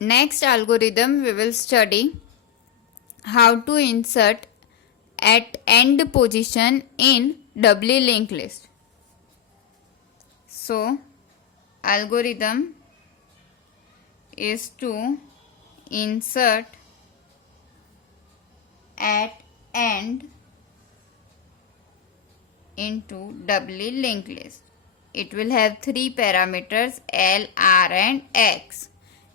Next algorithm we will study how to insert at end position in doubly linked list. So algorithm is to insert at end into doubly linked list. It will have three parameters L, R and X.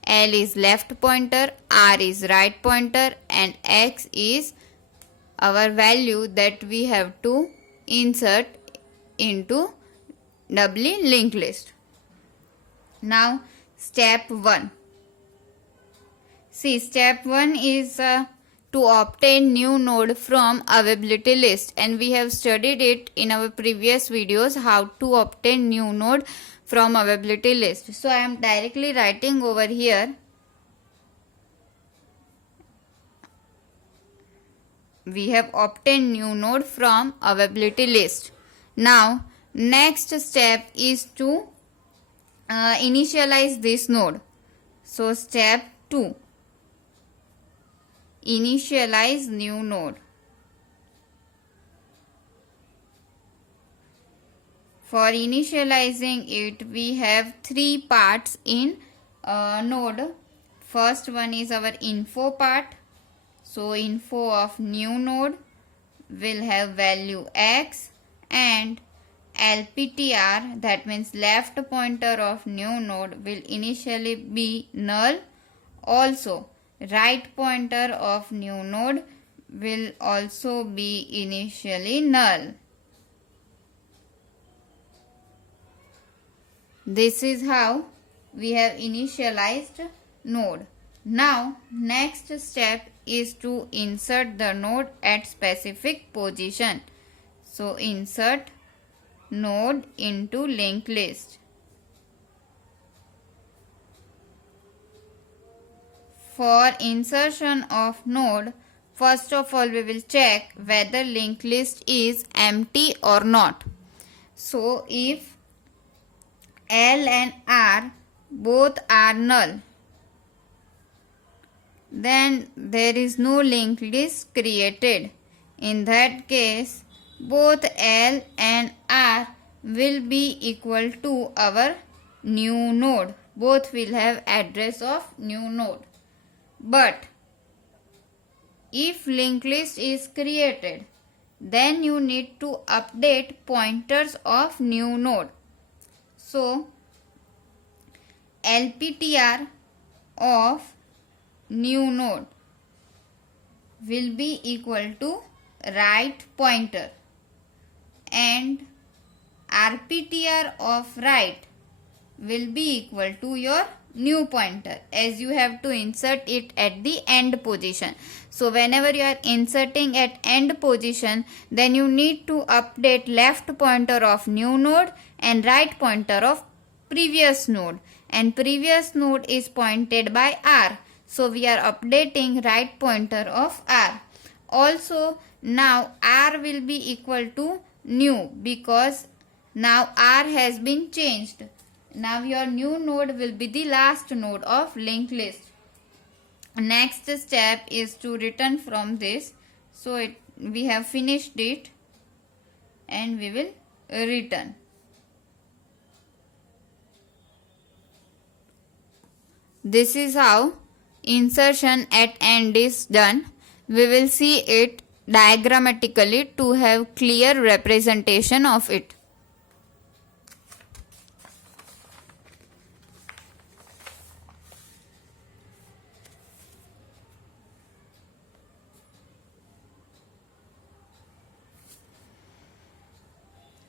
L is left pointer, R is right pointer and X is our value that we have to insert into doubly linked list. Now step 1. See, step 1 is to obtain new node from availability list, and we have studied it in our previous videos how to obtain new node from availability list. So I am directly writing over here. We have obtained new node from availability list. Now next step is to initialize this node. So step 2, initialize new node. For initializing it, we have three parts in node. First one is our info part. So info of new node will have value X, and LPTR, that means left pointer of new node, will initially be null. Also right pointer of new node will also be initially null. This is how we have initialized node. Now next step is to insert the node at specific position. So insert node into linked list. For insertion of node, first of all we will check whether linked list is empty or not. So if L and R both are null, then there is no linked list created. In that case, both L and R will be equal to our new node. Both will have address of new node. But if linked list is created, then you need to update pointers of new node. So LPTR of new node will be equal to right pointer, and RPTR of right will be equal to your new pointer, as you have to insert it at the end position. So whenever you are inserting at end position, then you need to update left pointer of new node and right pointer of previous node, and previous node is pointed by R. So we are updating right pointer of R. Also now R will be equal to new, because now R has been changed. Now your new node will be the last node of linked list. Next step is to return from this. So we have finished it and we will return. This is how insertion at end is done. We will see it diagrammatically to have clear representation of it.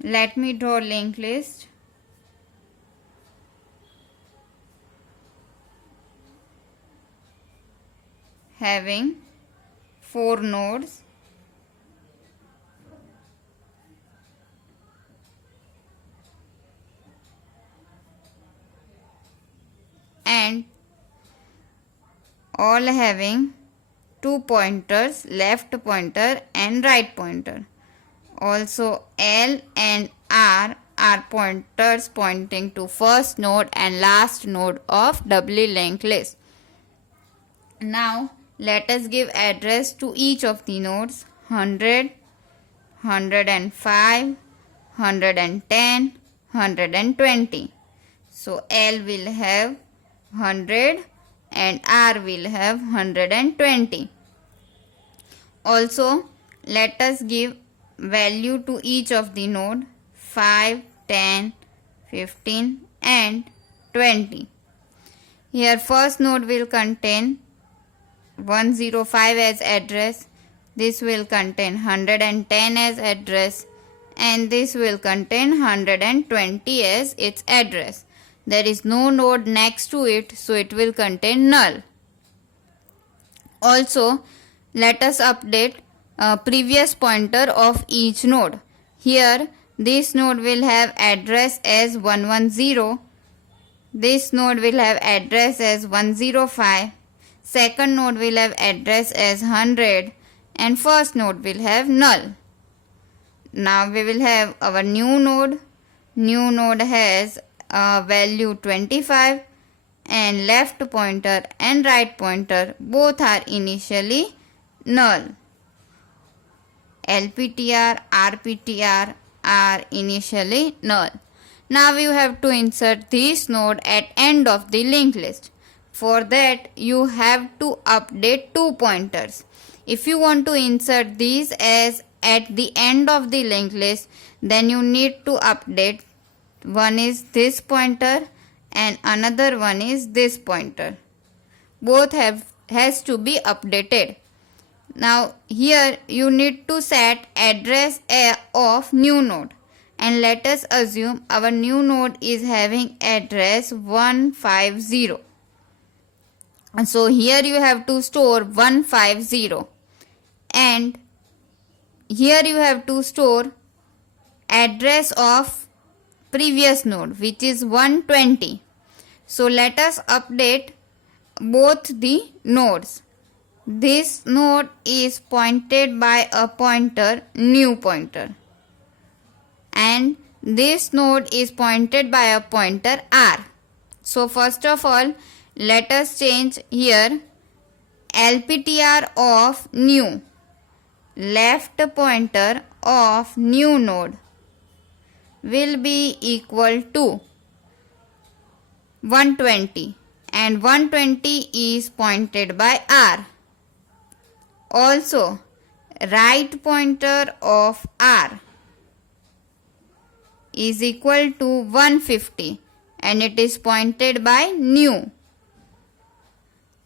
Let me draw linked list. Having 4 nodes and all having 2 pointers, left pointer and right pointer. Also L and R are pointers pointing to first node and last node of doubly linked list. Now let us give address to each of the nodes: 100, 105, 110, 120. So L will have 100 and R will have 120. Also, let us give value to each of the node: 5, 10, 15 and 20. Here first node will contain 105 as address, this will contain 110 as address, and this will contain 120 as its address. There is no node next to it, so it will contain null. Also, let us update previous pointer of each node. Here this node will have address as 110, this node will have address as 105, second node will have address as 100, and first node will have null. Now we will have our new node. New node has value 25, and left pointer and right pointer both are initially null. LPTR, RPTR are initially null. Now you have to insert this node at end of the linked list. For that you have to update two pointers. If you want to insert these as at the end of the linked list, then you need to update. One is this pointer and another one is this pointer. Both has to be updated. Now here you need to set address of new node, and let us assume our new node is having address 150. And so here you have to store 150, and here you have to store address of previous node, which is 120. So let us update both the nodes. This node is pointed by a pointer new pointer, and this node is pointed by a pointer R. So first of all, let us change here LPTR of new, left pointer of new node will be equal to 120, and 120 is pointed by R. Also, right pointer of R is equal to 150, and it is pointed by new.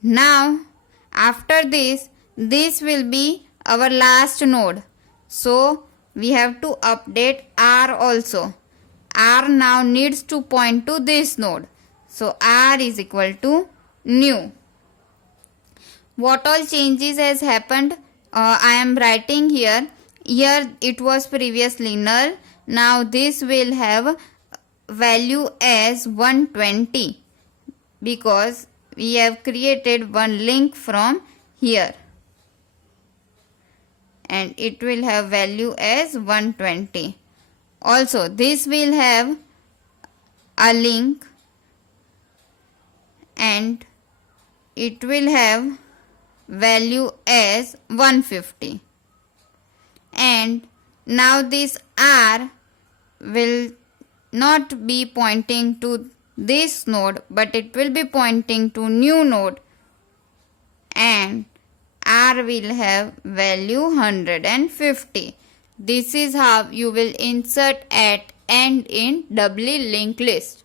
Now after this will be our last node, so we have to update R also. R now needs to point to this node, so R is equal to new. What all changes has happened, I am writing here. Here it was previously null. Now this will have value as 120 because we have created one link from here, and it will have value as 120. Also this will have a link, and it will have value as 150. And now this R will not be pointing to this node, but it will be pointing to new node, and R will have value 150. This is how you will insert at end in doubly linked list.